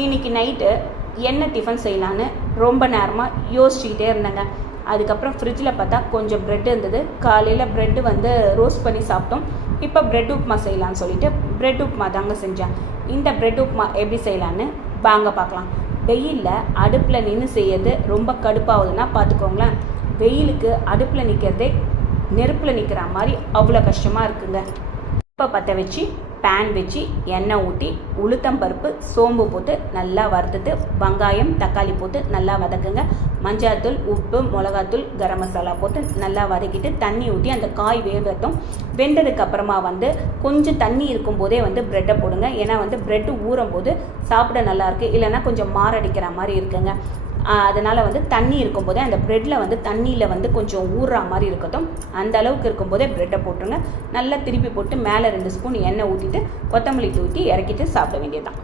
இன்றைக்கி நைட்டு என்ன டிஃபன் செய்யலான்னு ரொம்ப நேரமாக யோசிச்சுக்கிட்டே இருந்தேங்க. அதுக்கப்புறம் ஃப்ரிட்ஜில் பார்த்தா கொஞ்சம் ப்ரெட் இருந்தது. காலையில் ப்ரெட்டு ரோஸ்ட் பண்ணி சாப்பிட்டோம். இப்போ ப்ரெட் உப்புமா செய்யலான்னு சொல்லிட்டு ப்ரெட் உப்புமா தாங்க செஞ்சேன். இந்த ப்ரெட் உப்புமா எப்படி செய்யலான்னு வாங்க பார்க்கலாம். வெயிலில் அடுப்பில் நின்று செய்யறது ரொம்ப கடுப்பாகுதுன்னா பார்த்துக்கோங்களேன். வெயிலுக்கு அடுப்பில் நிற்கிறதே நெருப்பில் நிற்கிற மாதிரி அவ்வளோ கஷ்டமாக இருக்குங்க. இப்போ பற்ற வச்சு பேன் வச்சு எண்ணெய் ஊற்றி உளுத்தம்பருப்பு சோம்பு போட்டு நல்லா வறுத்துட்டு வெங்காயம் தக்காளி போட்டு நல்லா வதக்குங்க. மஞ்சாத்தூள் உப்பு மிளகாத்தூள் கரம் மசாலா போட்டு நல்லா வதக்கிட்டு தண்ணி ஊற்றி அந்த காய் வேகட்டும். வெந்ததுக்கு அப்புறமா கொஞ்சம் தண்ணி இருக்கும்போதே ப்ரெட்டை போடுங்க. ஏன்னா ப்ரெட்டு ஊறும் போது சாப்பிட நல்லாயிருக்கு, இல்லைன்னா கொஞ்சம் மாரடிக்கிற மாதிரி இருக்குங்க. அதனால் தண்ணி இருக்கும்போதே அந்த ப்ரெட்டில் தண்ணியில் கொஞ்சம் ஊறுற மாதிரி இருக்கட்டும். அந்த அளவுக்கு இருக்கும்போதே ப்ரெட்டை போட்டுருங்க. நல்லா திருப்பி போட்டு மேலே 2 ஸ்பூன் எண்ணெய் ஊற்றிட்டு கொத்தமல்லி தூக்கி இறக்கிட்டு சாப்பிட வேண்டியது தான்.